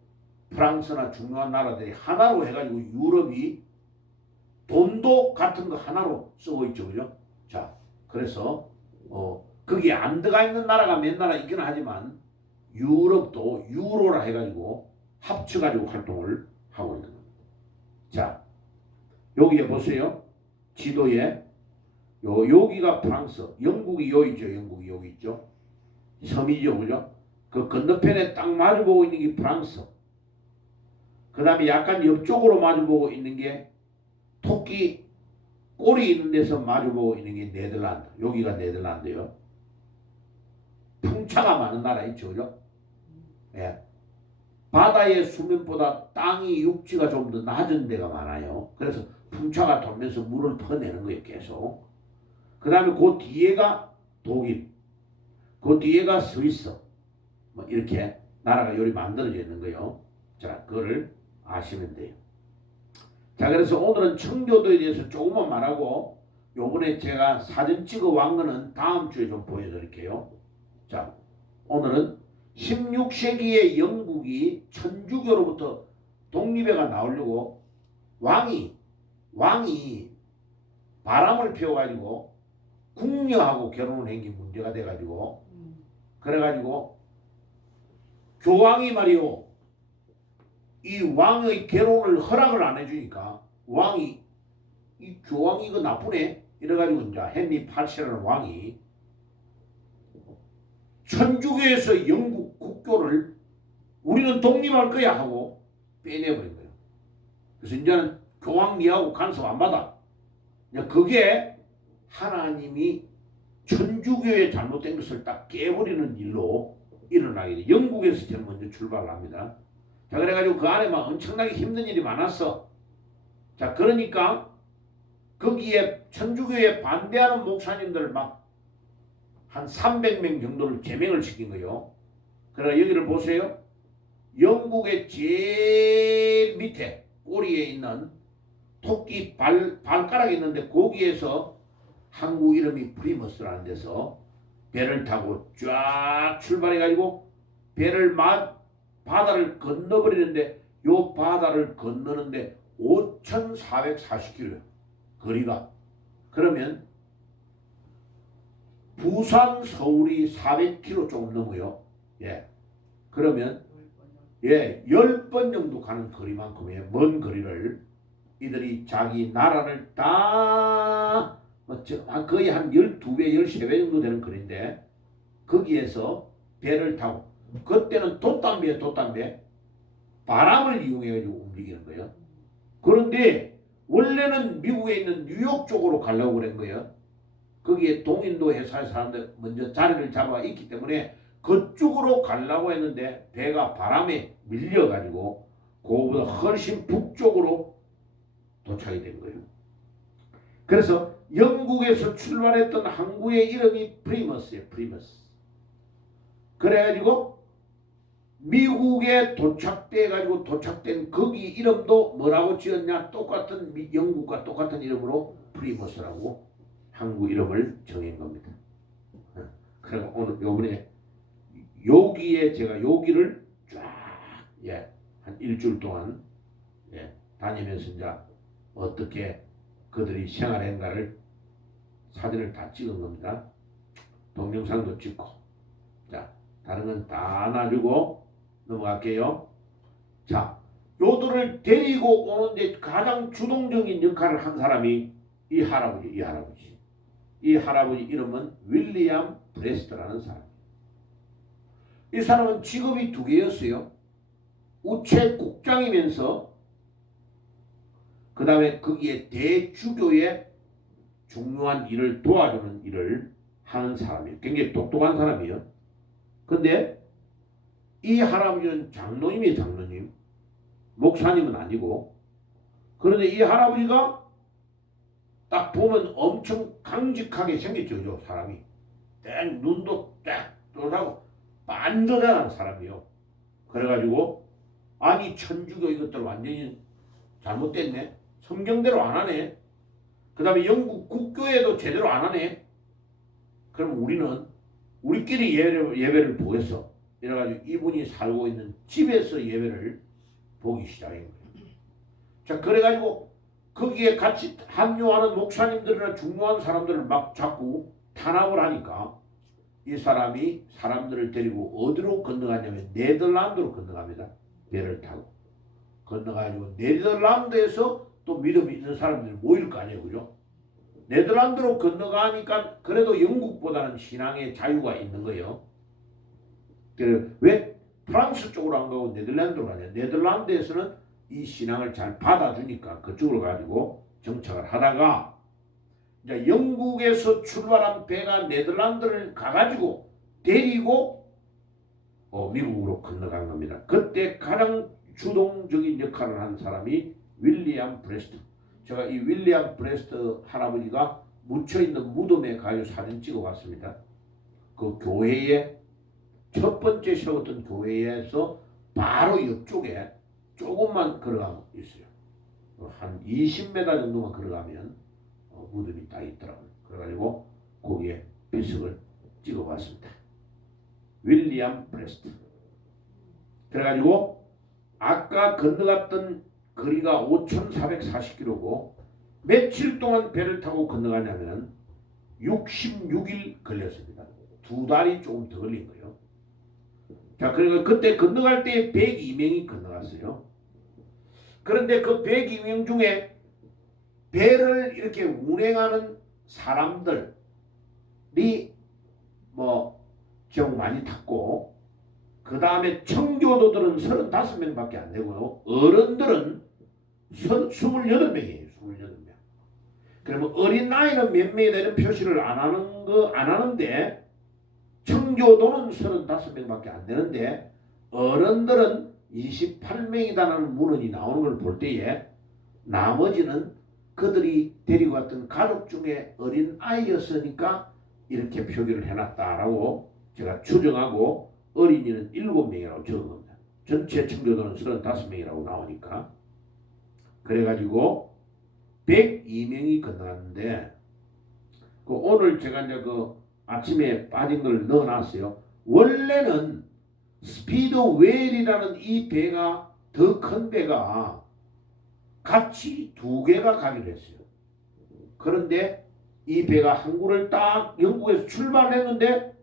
프랑스나 중요한 나라들이 하나로 해가지고 유럽이 돈도 같은 거 하나로 쓰고 있죠. 그죠? 자, 그래서 거기에 안 들어가 있는 나라가 몇 나라 있긴 하지만 유럽도 유로라 해가지고 합쳐가지고 활동을 하고 있는 겁니다. 자, 여기에 보세요. 지도에 여기가 프랑스, 영국이 여기 있죠. 영국이 여기 있죠. 섬이죠. 그죠? 그 건너편에 딱 마주보고 있는 게 프랑스. 그 다음에 약간 옆쪽으로 마주보고 있는 게 토끼 꼬리 있는 데서 마주보고 있는 게 네덜란드. 여기가 네덜란드요. 풍차가 많은 나라 있죠. 그죠? 예. 바다의 수면보다 땅이 육지가 좀 더 낮은 데가 많아요. 그래서 풍차가 돌면서 물을 퍼내는 거예요. 계속. 그 다음에 그 뒤에가 독일. 그 뒤에가 스위스. 뭐 이렇게 나라가 요리 만들어져 있는 거예요. 자, 그거를 아시면 돼요. 자, 그래서 오늘은 청교도에 대해서 조금만 말하고 요번에 제가 사진 찍어 왔 거는 다음 주에 좀 보여드릴게요. 자, 오늘은 16세기의 영국이 천주교로부터 독립해가 나오려고 왕이 바람을 피워가지고 궁녀하고 결혼을 한 게 문제가 돼가지고 그래가지고 교황이 말이요 이 왕의 결혼을 허락을 안 해주니까 왕이 이 교황이 이거 나쁘네 이래가지고 이제 헨리 8세라는 왕이 천주교에서 영국 국교를 우리는 독립할 거야 하고 빼내버린 거예요. 그래서 이제는 교황 니하고 간섭 안 받아. 그게 하나님이 천주교의 잘못된 것을 딱 깨버리는 일로 일어나게 돼. 영국에서 제일 먼저 출발을 합니다. 자, 그래가지고 그 안에 막 엄청나게 힘든 일이 많았어. 자, 그러니까 거기에 천주교에 반대하는 목사님들 막 한 300명 정도를 제명을 시킨 거예요. 그러나 여기를 보세요. 영국의 제일 밑에 꼬리에 있는 토끼 발가락이 있는데 거기에서 항구 이름이 프리머스라는 데서 배를 타고 쫙 출발해가지고 배를 바다를 건너버리는데 요 바다를 건너는데 5,440km예요. 거리가. 그러면 부산 서울이 400km 조금 넘어요. 예. 그러면 10번 정도 가는 거리만큼의 먼 거리를 이들이 자기 나라를 다 거의 한 12배, 13배 정도 되는 거리인데 거기에서 배를 타고 그때는 돛담배 바람을 이용해가지고 움직이는 거예요. 그런데 원래는 미국에 있는 뉴욕 쪽으로 가려고 그런 거예요. 거기에 동인도 회사의 사람들 먼저 자리를 잡아 있기 때문에 그쪽으로 가려고 했는데 배가 바람에 밀려가지고 그거보다 훨씬 북쪽으로 도착이 된 거예요. 그래서 영국에서 출발했던 항구의 이름이 프리머스예요. 프리머스. 그래가지고 미국에 도착된 거기 이름도 뭐라고 지었냐? 똑같은 영국과 똑같은 이름으로 프리머스라고 항구 이름을 정한 겁니다. 그리고 오늘 요번에 여기에 제가 여기를 쫙 한 일주일 동안 다니면서 이제 어떻게 그들이 생활했는가를 사진을 다 찍은 겁니다. 동영상도 찍고. 자, 다른 건 다 놔주고 넘어갈게요. 자, 요들을 데리고 오는데 가장 주동적인 역할을 한 사람이 이 할아버지. 이 할아버지 이름은 윌리엄 브레스트라는 사람. 이 사람은 직업이 두 개였어요. 우체국장이면서 그 다음에 거기에 대주교의 중요한 일을 도와주는 일을 하는 사람이에요. 굉장히 똑똑한 사람이에요. 근데 이 할아버지는 장로님이에요. 장로님. 목사님은 아니고. 그런데 이 할아버지가 딱 보면 엄청 강직하게 생겼죠. 사람이. 눈도 딱 떠나고 반듯한 사람이요. 그래가지고 아니 천주교 이것들 완전히 잘못됐네. 성경대로 안 하네. 그 다음에 영국 국교에도 제대로 안 하네. 그럼 우리는 우리끼리 예배를 보겠어. 이래가지고 이분이 살고 있는 집에서 예배를 보기 시작한 거예요. 자, 그래가지고 거기에 같이 합류하는 목사님들이나 중요한 사람들을 막 자꾸 탄압을 하니까 이 사람이 사람들을 데리고 어디로 건너가냐면 네덜란드로 건너갑니다. 배를 타고 건너가지고 네덜란드에서 또 믿음이 있는 사람들이 모일 거 아니에요. 그죠? 네덜란드로 건너가니까 그래도 영국보다는 신앙의 자유가 있는 거예요. 왜 프랑스 쪽으로 안 가고 네덜란드로 가냐? 네덜란드에서는 이 신앙을 잘 받아주니까 그쪽으로 가지고 정착을 하다가 이제 영국에서 출발한 배가 네덜란드를 가가지고 데리고 미국으로 건너간 겁니다. 그때 가장 주동적인 역할을 한 사람이 윌리엄 브레스트. 제가 이 윌리엄 브레스트 할아버지가 묻혀있는 무덤에 가서 사진 찍어봤습니다. 그 교회에 첫 번째 세웠던 교회에서 바로 옆쪽에 조금만 걸어가면 있어요. 한 20m 정도만 걸어가면 무덤이 딱 있더라고요. 그래가지고 거기에 비석을 찍어봤습니다. 윌리엄 브레스트. 그래가지고 아까 건너갔던 거리가 5,440km고 며칠 동안 배를 타고 건너가냐면 66일 걸렸습니다. 2달이 조금 더 걸린 거예요. 자, 그러니까 그때 건너갈 때 102명이 건너갔어요. 그런데 그 102명 중에 배를 이렇게 운행하는 사람들이 좀 많이 탔고 그 다음에 청교도들은 35명밖에 안 되고요. 어른들은 28명이에요. 28명. 그러면 어린 나이는 몇 명이 되는 표시를 안 하는데 청교도는 35명밖에 안 되는데 어른들은 28명이다라는 문헌이 나오는 걸 볼 때에 나머지는 그들이 데리고 왔던 가족 중에 어린 아이였으니까 이렇게 표기를 해놨다라고 제가 추정하고 어린이는 7명이라고 적은 겁니다. 전체 청교도는 35명이라고 나오니까. 그래가지고 102명이 건너갔는데 오늘 제가 이제 아침에 빠진 걸 넣어놨어요. 원래는 스피드 웨일이라는 이 배가 더 큰 배가 같이 2개가 가기로 했어요. 그런데 이 배가 항구를 딱 영국에서 출발했는데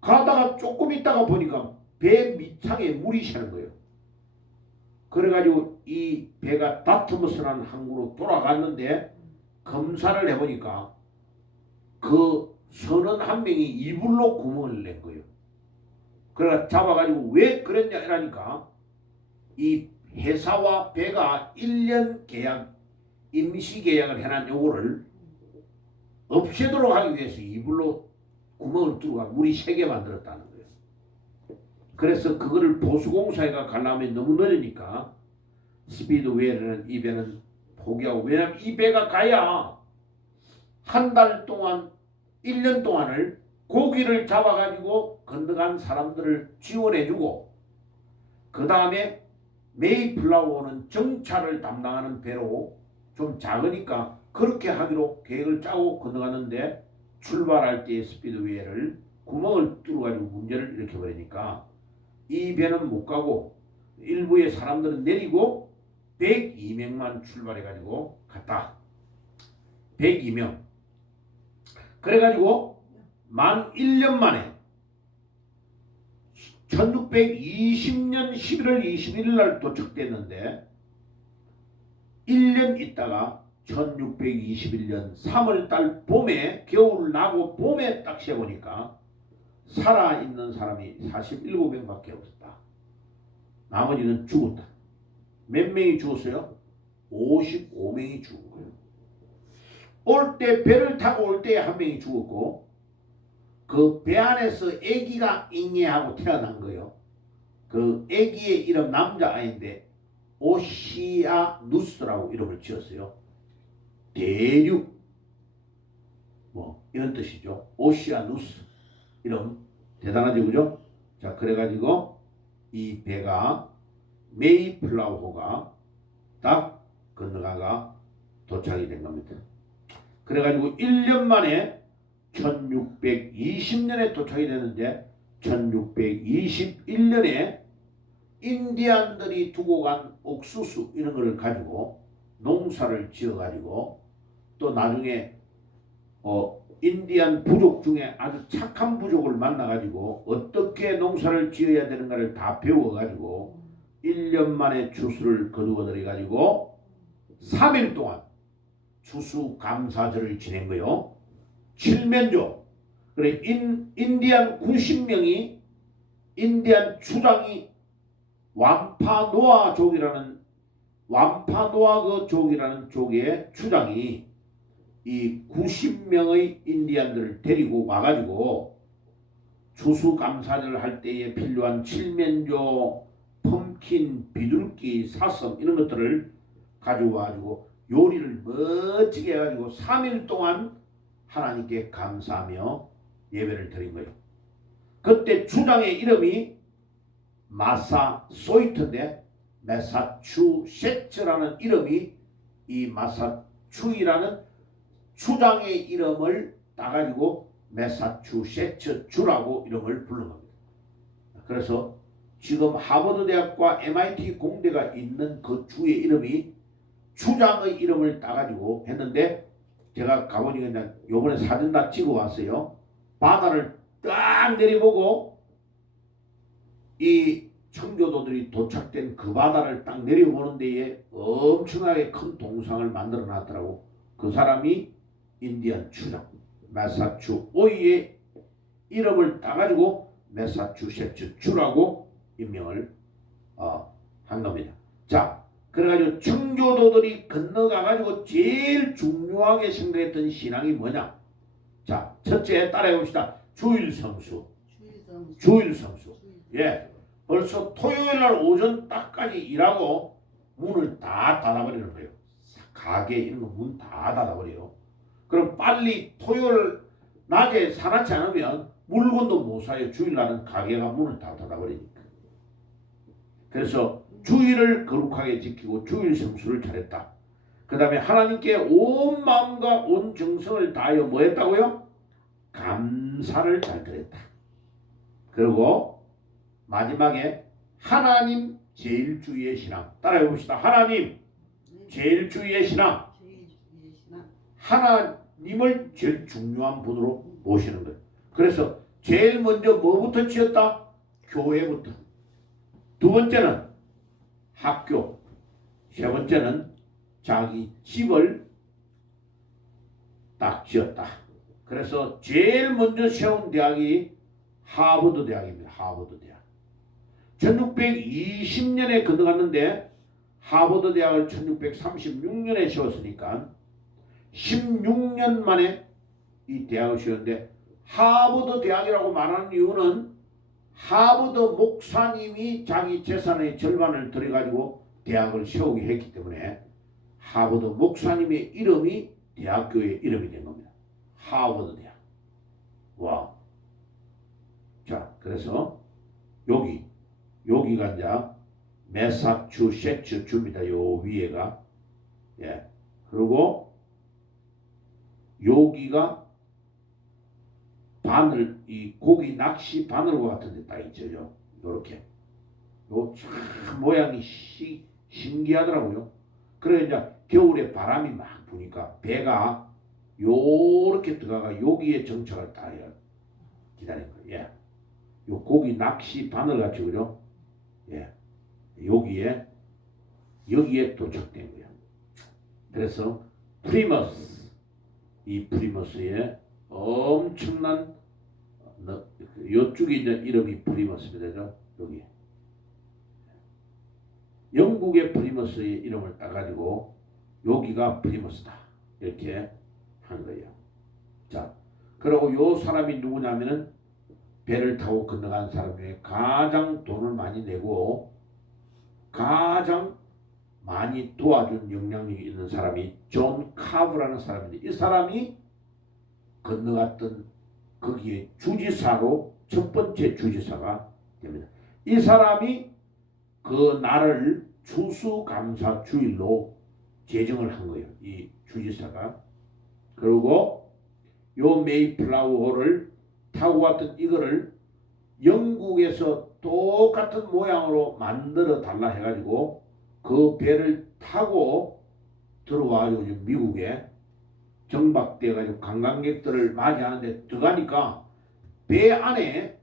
가다가 조금 있다가 보니까 배 밑창에 물이 새는 거예요. 그래가지고 이 배가 다트머스라는 항구로 돌아갔는데 검사를 해보니까 그 선원 한 명이 이불로 구멍을 낸 거예요. 그래가 잡아가지고 왜 그랬냐 이러니까 이 회사와 배가 1년 계약 임시 계약을 해놓은 요거를 없애도록 하기 위해서 이불로 구멍을 뚫어가 물이 새게 만들었다는 거예요. 그래서 그거를 보수공사회가 가려면 너무 늦으니까 스피드웨이라는 이 배는 포기하고, 왜냐하면 이 배가 가야 한 달 동안 1년 동안을 고기를 잡아가지고 건너간 사람들을 지원해주고, 그 다음에 메이플라워는 정찰을 담당하는 배로 좀 작으니까 그렇게 하기로 계획을 짜고 건너갔는데 출발할 때 스피드웨이를 구멍을 뚫어가지고 문제를 일으켜버리니까 이 배는 못 가고 일부의 사람들은 내리고 102명만 출발해가지고 갔다. 102명. 그래가지고 만 1년 만에 1620년 11월 21일 날 도착됐는데 1년 있다가 1621년 3월 달 봄에, 겨울 나고 봄에 딱 세보니까 살아있는 사람이 47명밖에 없었다. 나머지는 죽었다. 몇 명이 죽었어요? 55명이 죽은 거예요. 올 때 배를 타고 올 때 한 명이 죽었고 그 배 안에서 아기가 잉여하고 태어난 거예요. 그 아기의 이름 남자아이인데 오시아누스라고 이름을 지었어요. 대륙 뭐 이런 뜻이죠. 오시아누스 이름 대단하죠, 그죠? 자, 그래가지고 이 배가 메이플라워호가 딱 건너가가 도착이 된 겁니다. 그래가지고 1년 만에 1620년에 도착이 되는데 1621년에 인디안들이 두고 간 옥수수 이런 거를 가지고 농사를 지어가지고 또 나중에 인디안 부족 중에 아주 착한 부족을 만나가지고 어떻게 농사를 지어야 되는가를 다 배워가지고 1년 만에 추수를 거두어들여가지고 3일 동안 추수 감사절을 지낸 거요. 칠면조. 그래 인디안 90명이 인디안 추장이 완파노아족이라는 족의 추장이 이 90명의 인디안들을 데리고 와가지고 추수감사절을 할 때에 필요한 칠면조, 펌킨, 비둘기, 사슴 이런 것들을 가지고 와가지고 요리를 멋지게 해가지고 3일 동안 하나님께 감사하며 예배를 드린 거예요. 그때 주장의 이름이 마사소이트인데 매사추세츠라는 이름이 이 마사추이라는 추장의 이름을 따가지고 매사추세츠 주라고 이름을 부른 겁니다. 그래서 지금 하버드 대학과 MIT 공대가 있는 그 주의 이름이 추장의 이름을 따가지고 했는데 제가 가보니까 그냥 요번에 사진 다 찍어 왔어요. 바다를 딱 내려보고 이 청교도들이 도착된 그 바다를 딱 내려보는 데에 엄청나게 큰 동상을 만들어 놨더라고. 그 사람이 인디안 추장 매사추오이의 이름을 따가지고 매사추세츠 주라고 임명을 한 겁니다. 자, 그래가지고 청교도들이 건너가가지고 제일 중요하게 생각했던 신앙이 뭐냐? 자, 첫째 따라해 봅시다. 주일성수. 예. 벌써 토요일 날 오전 딱까지 일하고 문을 다 닫아버리는 거예요. 가게 이런 거 문 다 닫아버려요. 그럼 빨리 토요일 낮에 사놓지 않으면 물건도 못 사요. 주일날은 가게가 문을 다 닫아버리니까. 그래서 주일을 거룩하게 지키고 주일 성수를 잘했다. 그 다음에 하나님께 온 마음과 온 정성을 다하여 뭐 했다고요? 감사를 잘 드렸다. 그리고 마지막에 하나님 제일주의의 신앙. 따라해 봅시다. 하나님 제일주의의 신앙. 하나님을 제일 중요한 분으로 모시는 거예요. 그래서 제일 먼저 뭐부터 지었다? 교회부터. 두 번째는 학교. 세 번째는 자기 집을 딱 지었다. 그래서 제일 먼저 세운 대학이 하버드 대학입니다. 하버드 대학. 1620년에 건너갔는데 하버드 대학을 1636년에 세웠으니까 16년 만에 이 대학을 세웠는데 하버드 대학이라고 말하는 이유는 하버드 목사님이 자기 재산의 절반을 들여가지고 대학을 세우게 했기 때문에 하버드 목사님의 이름이 대학교의 이름이 된 겁니다. 하버드 대학. 와. 자, 그래서 여기가 이제 매사추세츠 주입니다. 요 위에가. 예. 그리고 여기가 바늘, 이 고기 낚시 바늘과 같은 데 딱 있죠. 요렇게. 요 참 모양이 신기하더라고요. 그래 이제 겨울에 바람이 막 부니까 배가 요렇게 들어가가 여기에 정착을 딱 해요. 기다린 거예요. 예. 요 고기 낚시 바늘 같이 그죠? 예. 여기에 도착된 거예요. 그래서 프리머스, 이 프리머스의 엄청난 요쪽이 이제 이름이 프리머스입니다. 여기 영국의 프리머스의 이름을 따가지고 여기가 프리머스다 이렇게 한 거예요. 자, 그리고 요 사람이 누구냐면은 배를 타고 건너간 사람 중에 가장 돈을 많이 내고 가장 많이 도와준 영향력이 있는 사람이 존 카브라는 사람인데 이 사람이 건너갔던 거기에 주지사로 첫 번째 주지사가 됩니다. 이 사람이 그 날을 추수감사주일로 제정을 한 거예요. 이 주지사가. 그리고 요 메이플라워호를 타고 왔던 이거를 영국에서 똑같은 모양으로 만들어 달라 해가지고 그 배를 타고 들어와가지고 미국에 정박돼가지고 관광객들을 맞이하는데 들어가니까 배 안에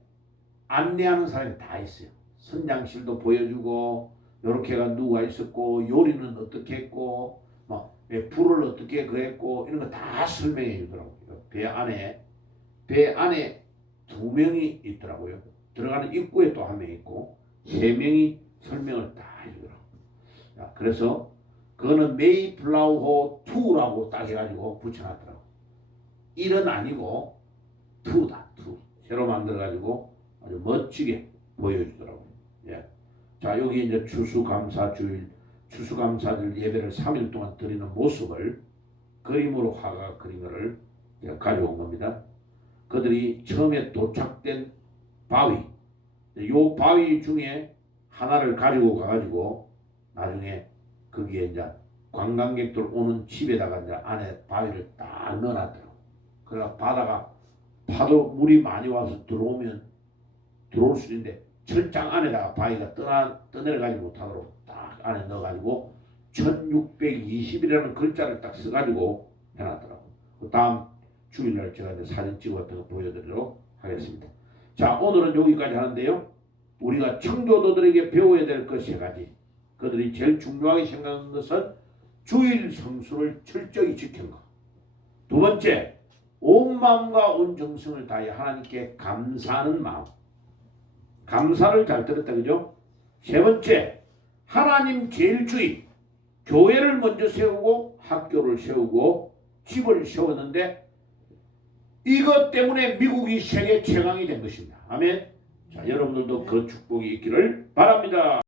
안내하는 사람이 다 있어요. 선장실도 보여주고 요렇게가 누가 있었고 요리는 어떻게 했고 막 불을 어떻게 그랬고 이런 거 다 설명해 주더라고요. 배 안에 2명이 있더라고요. 들어가는 입구에 또 1명 있고 3명이 설명을 다 해주더라고요. 자, 그래서 그거는 메이플라워 2라고 딱 해가지고 붙여놨더라고요. 1은 아니고 2다. 2. 새로 만들어가지고 아주 멋지게 보여주더라고요. 예. 자, 여기 이제 추수감사주일, 추수감사절 예배를 3일 동안 드리는 모습을 그림으로 화가 그린 것을 제가 가져온 겁니다. 그들이 처음에 도착된 바위, 요 바위 중에 하나를 가지고 가가지고 나중에 거기에 이제 관광객들 오는 집에다가 이제 안에 바위를 딱 넣어놨더라고. 그래서 바다가 파도 물이 많이 와서 들어올 수 있는데 철장 안에다가 바위가 떠내려가지 못하도록 딱 안에 넣어가지고 1620이라는 글자를 딱 써가지고 해놨더라고. 그 다음 주일날 제가 이제 사진 찍었던 거 보여드리도록 하겠습니다. 자, 오늘은 여기까지 하는데요. 우리가 청교도들에게 배워야 될 것 3가지. 그들이 제일 중요하게 생각하는 것은 주일 성수를 철저히 지키는 것. 두 번째, 온 마음과 온 정성을 다해 하나님께 감사하는 마음. 감사를 잘 들었다, 그죠? 세 번째, 하나님 제일주의. 교회를 먼저 세우고 학교를 세우고 집을 세웠는데 이것 때문에 미국이 세계 최강이 된 것입니다. 아멘. 자, 자, 여러분들도 그 축복이 있기를 바랍니다.